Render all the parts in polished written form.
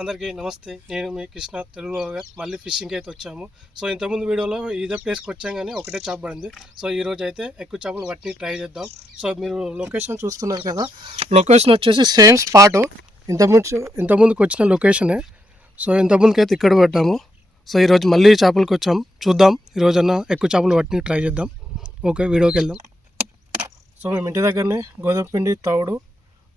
అందరికీ నమస్తే. నేను మీ కృష్ణ తెలుగులో మళ్ళీ ఫిషింగ్కి అయితే వచ్చాము. సో ఇంతకుముందు వీడియోలో ఇదే ప్లేస్కి వచ్చాం కానీ ఒకటే చేప పడింది. సో ఈరోజు అయితే ఎక్కువ చేపలు పట్టి ట్రై చేద్దాం. సో మీరు లొకేషన్ చూస్తున్నారు కదా, లొకేషన్ వచ్చేసి సేమ్ స్పాటు ఇంతకుముందుకు వచ్చిన లొకేషనే. సో ఇంతకుముందుకు అయితే ఇక్కడ పెట్టాము. సో ఈరోజు మళ్ళీ చేపలకు వచ్చాం, చూద్దాం ఈరోజన్నా ఎక్కువ చేపలు పట్టి ట్రై చేద్దాం. ఓకే, వీడియోకి వెళ్దాం. సో మేము ఇంటి దగ్గరనే గోధుమ పిండి తవుడు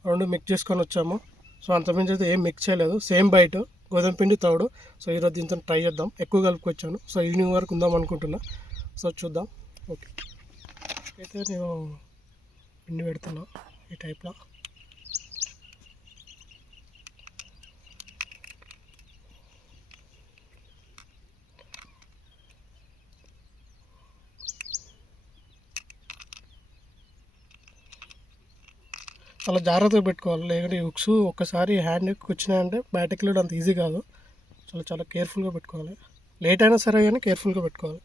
రెండు మిక్స్ చేసుకొని వచ్చాము. సో అంతకుమించి అయితే ఏం మిక్స్ చేయలేదు, సేమ్ బైట్ గోధుమ పిండి తవుడు. సో ఈరోజు దీంతో ట్రై చేద్దాం. ఎక్కువ కలుపుకొచ్చాను. సో ఈవినింగ్ వరకు ఉందాం అనుకుంటున్నా. సో చూద్దాం. ఓకే, అయితే నేను పిండి పెడుతున్నా ఈ టైప్లో. చాలా జాగ్రత్తగా పెట్టుకోవాలి, లేకపోతే ఈ హుక్స్ ఒక్కసారి హ్యాండ్ వచ్చినాయంటే బయటకి వెళ్ళడం అంత ఈజీ కాదు. చాలా కేర్ఫుల్గా పెట్టుకోవాలి. లేట్ అయినా సరే కానీ కేర్ఫుల్గా పెట్టుకోవాలి.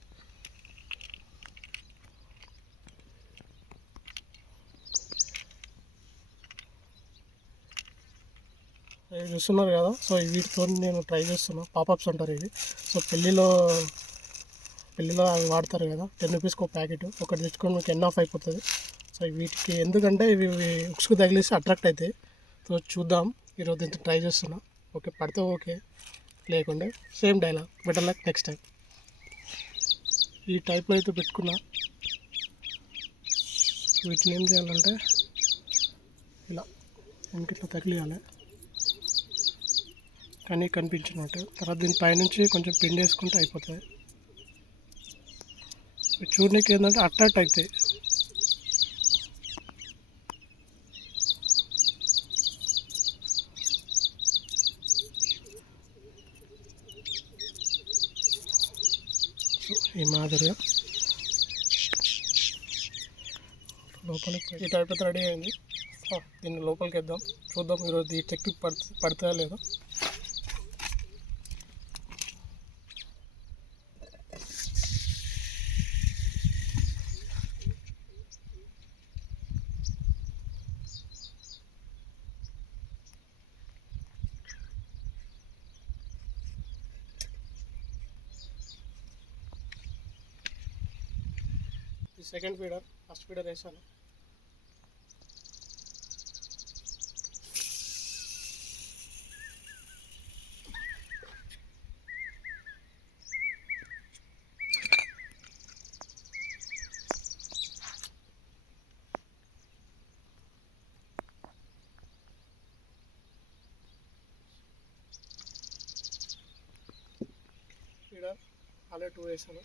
ఇవి చూస్తున్నారు కదా, సో వీటితో నేను ట్రై చేస్తున్నా. పాపప్స్ అంటారు ఇవి. సో పెళ్ళిలో అవి వాడతారు కదా, 10 రూపీస్కి ఒక ప్యాకెట్. ఒకటి తెచ్చుకొని మీకు ఎన్ ఆఫ్ అయిపోతుంది. సో వీటికి ఎందుకంటే ఇవి హుక్స్కి తగిలిస్తే అట్రాక్ట్ అవుతాయి. సో చూద్దాం, ఈరోజు దీంతో ట్రై చేస్తున్నా. ఓకే, పడితే ఓకే, లేకుంటే same dialogue, better luck next time. ఈ టైప్లో అయితే పెట్టుకున్నా. వీటిని ఏం చేయాలంటే ఇలా ఇంకిట్లా తగిలియాలి, కానీ కనిపించినట్టు. తర్వాత దీని పైనుంచి కొంచెం పిండి వేసుకుంటే అయిపోతుంది. చూడడానికి ఏంటంటే అట్రాక్ట్ అవుతాయి. ఈ మాదిరిగా లోపలికి ఈ టైప్ అయితే రెడీ అయింది. దీన్ని లోపలికి వేద్దాం, చూద్దాం ఈరోజు ఈ టెక్నిక్ పడుతుందా లేదా. సెకండ్ ఫీడర్, ఫస్ట్ ఫీడర్ వేసాను. ఫీడర్ అలాగే 2 వేసాను.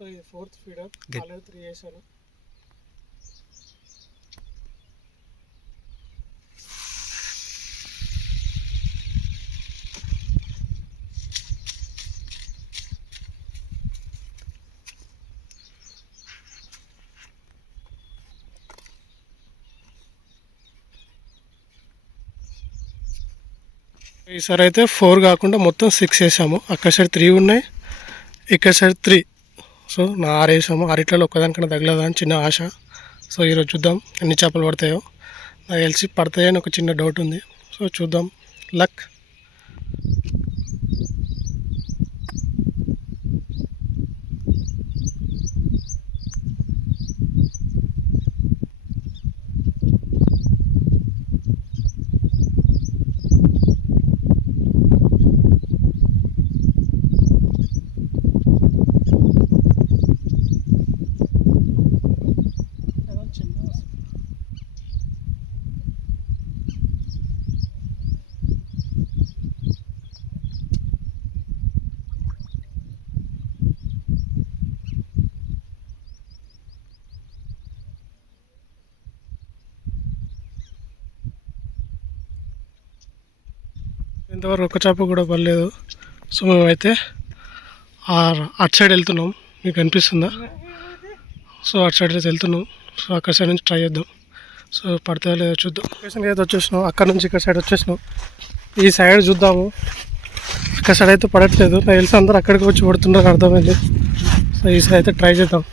సో ఇది 4th ఫీడర్, అలాగే 3 వేసాను. ఈసారి అయితే 4 కాకుండా మొత్తం 6 వేసాము. అక్కడ సైడ్ 3 ఉన్నాయి, ఇక్కడ సైడ్ 3. సో నా 6 వేసాము. 6 ఒక్కదానికన్నా తగలదని చిన్న ఆశ. సో ఈరోజు చూద్దాం ఎన్ని చేపలు పడతాయో. నాకు తెలిసి పడతాయని ఒక చిన్న డౌట్ ఉంది. సో చూద్దాం, లక్. ఇంతవరకు ఒక చేప కూడా పడలేదు. సో మేమైతే అటు సైడ్ వెళ్తున్నాం, మీకు అనిపిస్తుందా? సో అటు సైడ్ అయితే వెళ్తున్నాం. సో అక్కడ సైడ్ నుంచి ట్రై చేద్దాం. సో పడతా లేదో చూద్దాం. లొకేషన్కి అయితే వచ్చేసినాం, అక్కడ నుంచి ఇక్కడ సైడ్ వచ్చేసినాం. ఈ సైడ్ చూద్దాము. అక్కడ సైడ్ అయితే పడట్లేదు, నాకు తెలిసి అందరూ అక్కడికి వచ్చి పడుతున్నారు అర్థమైంది. సో ఈ సైడ్ అయితే ట్రై చేద్దాం.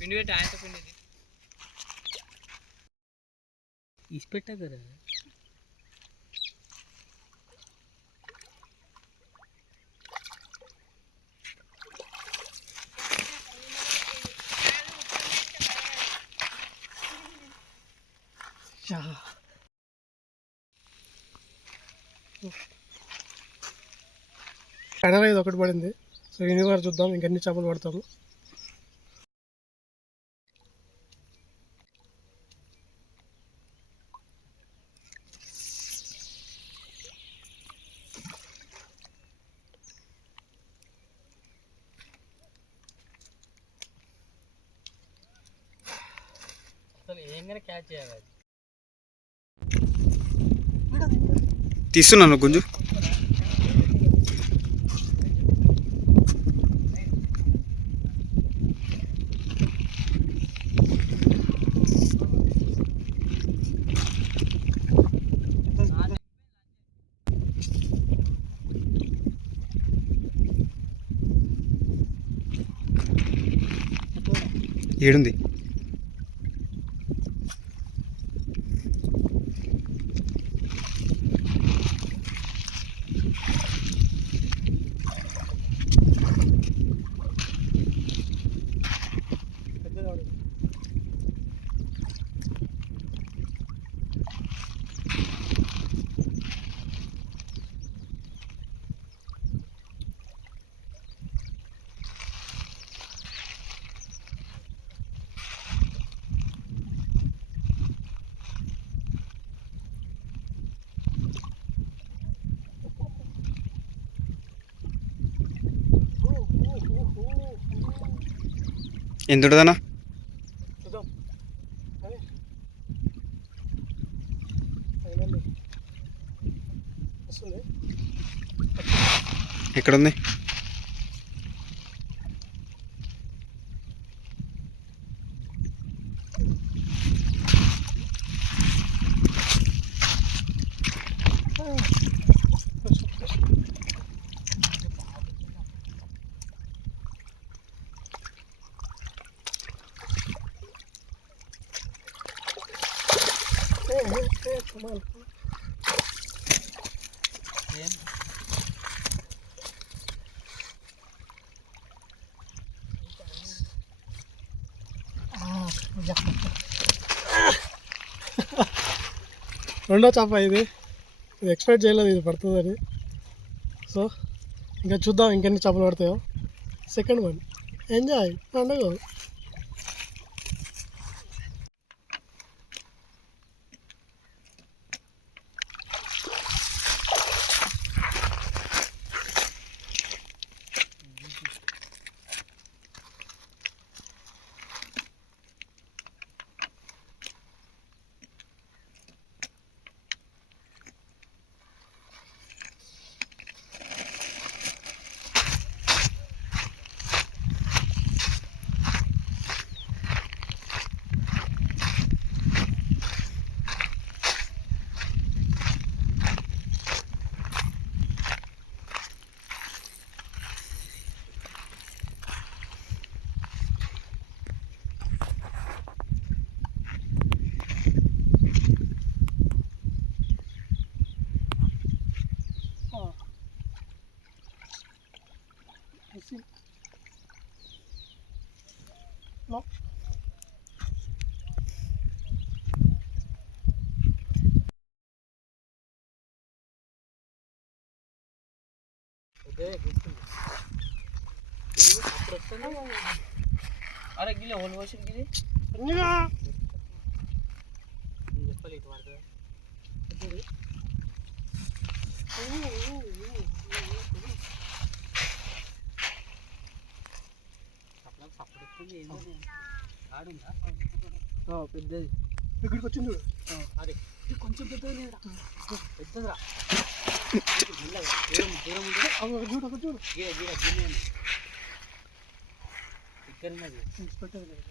పిండి పెట్టి ఆయనతో పిండి ఇసి పెట్టా కదా. ఫైనల్గా ఇది ఒకటి పడింది. సో యూనివర్ చూద్దాం ఇంకెన్ని చేపలు పడతాము. అసలు ఏంగానే క్యాచ్ చేయాలి. తీస్తున్నాను గుంజు. ఏడుంది? ఎంత ఉంటుందన్నా? ఎక్కడుంది? రెండో చేప ఇది ఎక్స్పెక్ట్ చేయలేదు ఇది పడుతుందని. సో ఇంకా చూద్దాం ఇంకెన్ని చేపలు పడతాయో. సెకండ్ వన్ ఎంజాయ్ పండుగ. No. अरे गिले होल वॉशिंग गिले अन्निगा ये पलेट मार दे పెద్దది ఇక్కడికి వచ్చింది చూడు. అదే ఇది కొంచెం పెద్దది పెద్దదిరా దూరం దూరం ఉంటుంది చూడు అక్కడ చూడు. గీడ గీడ గిన్నె ఇక్కడ ఉన్నది పెట్టేది లేదు.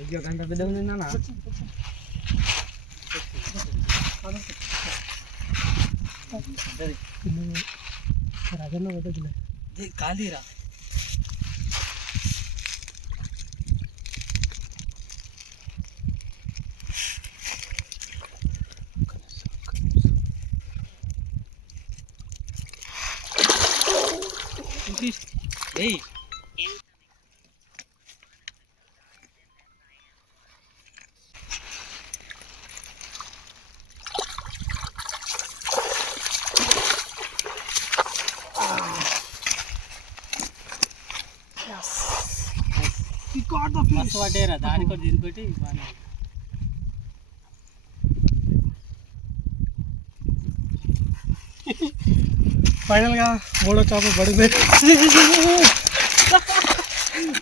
అయ్యో గంట పెద్దగా ఉంది నాన్న అదన్నా వద్దలే. ఖాళీరా ఏయ్ He caught the fish. మస్తు పడ్డాయిరా దానికి ఒకటి దీనికోటి బాగా ఫైనల్ గా మూడో చేప పడింది.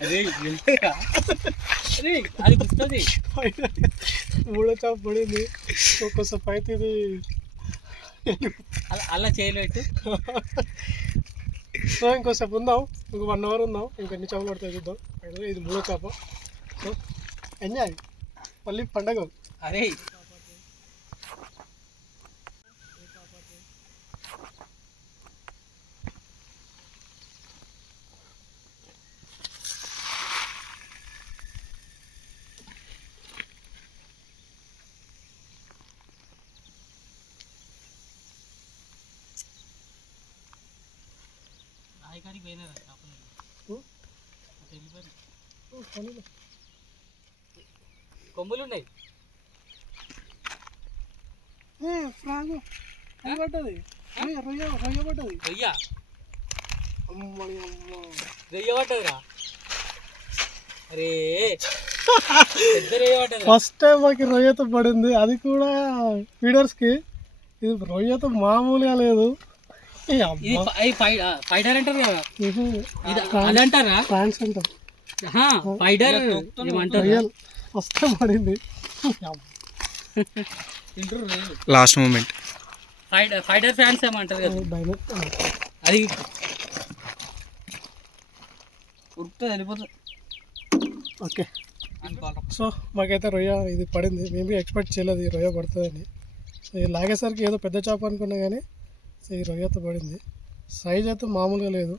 అరే అరే అది గుర్తుంది Final గా మూడో చేప పడింది. ఒక్కోసారి అయితే ఇది అలా చేయలేట్టు సో ఇంకోసేపు ఉందాం, ఇంకో 1 అవర్ ఉందాం, ఇంకెన్ని చేపలు పడతాయి చూద్దాం. Final గా ఇది మూడో చేప. సో ఎంజాయ్, మళ్ళీ పండగ. అరే నాయకాడికి పోయినారా చేపలు వెళ్ళిపోయి కొమ్ములు ఉన్నాయి ఫ్రాగ్ పడ్డది, రొయ్య రొయ్య పడ్డది. రొయ్య అమ్మడి అమ్మ, రొయ్య పడ్డదిరా అరే పెద్ద రొయ్య పడ్డది ఫస్ట్ టైం మాకు రొయ్యతో పడింది, అది కూడా ఫీడర్స్కి. ఇది రొయ్యతో మామూలుగా లేదు. ఇది ఫైడర్ అంటారు కదా ఇది అది అంటారా ఫ్రాన్స్ అంటారు, ఫైడర్ ఏమంటారు రొయ్యలు ఫస్ట్ టైం పడింది. లాస్ట్ మూమెంట్ ఫైడర్ ఫ్యాన్స్ ఏమంటారు కదా అది ఉరుకుతుంది వెళ్ళిపోతుంది. ఓకే, సో మాకైతే రొయ్య ఇది పడింది. మేము ఎక్స్పెక్ట్ చేయలేదు ఈ రొయ్య పడుతుందని. సో ఇది లాగేసరికి ఏదో పెద్ద చేప అనుకున్నా కానీ సో ఈ రొయ్యతో పడింది. సైజ్ అయితే మామూలుగా లేదు.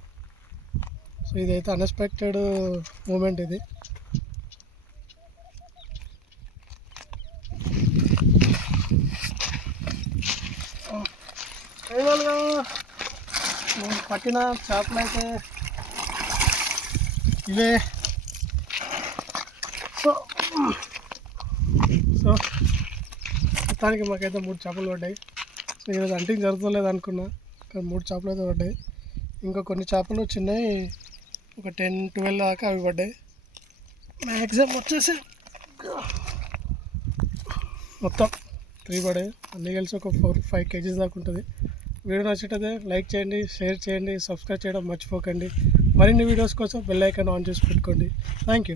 సో ఇదైతే అన్ఎక్స్పెక్టెడ్ మూమెంట్ ఇది. ఫైనల్గా మేము పట్టిన చేపలు అయితే ఇవే. సో సో మొత్తానికి మాకైతే 3 చేపలు పడ్డాయి. సో ఈరోజు అంటింగ్ జరుగుతలేదు అనుకున్నా, కానీ 3 చేపలు అయితే పడ్డాయి. ఇంకా కొన్ని చేపలు చిన్నవి ఒక 10-12 దాకా అవి పడ్డాయి. మ్యాక్సిమం వచ్చేసి మొత్తం 3 పడ్డాయి. అన్నీ కలిసి ఒక 4-5 కేజీస్ దాకా ఉంటుంది. వీడియో నచ్చితే లైక్ చేయండి, షేర్ చేయండి, సబ్స్క్రైబ్ చేయడం మర్చిపోకండి. మరిన్ని వీడియోస్ కోసం బెల్ ఐకాన్ ఆన్ చేసి పెట్టుకోండి. Thank you.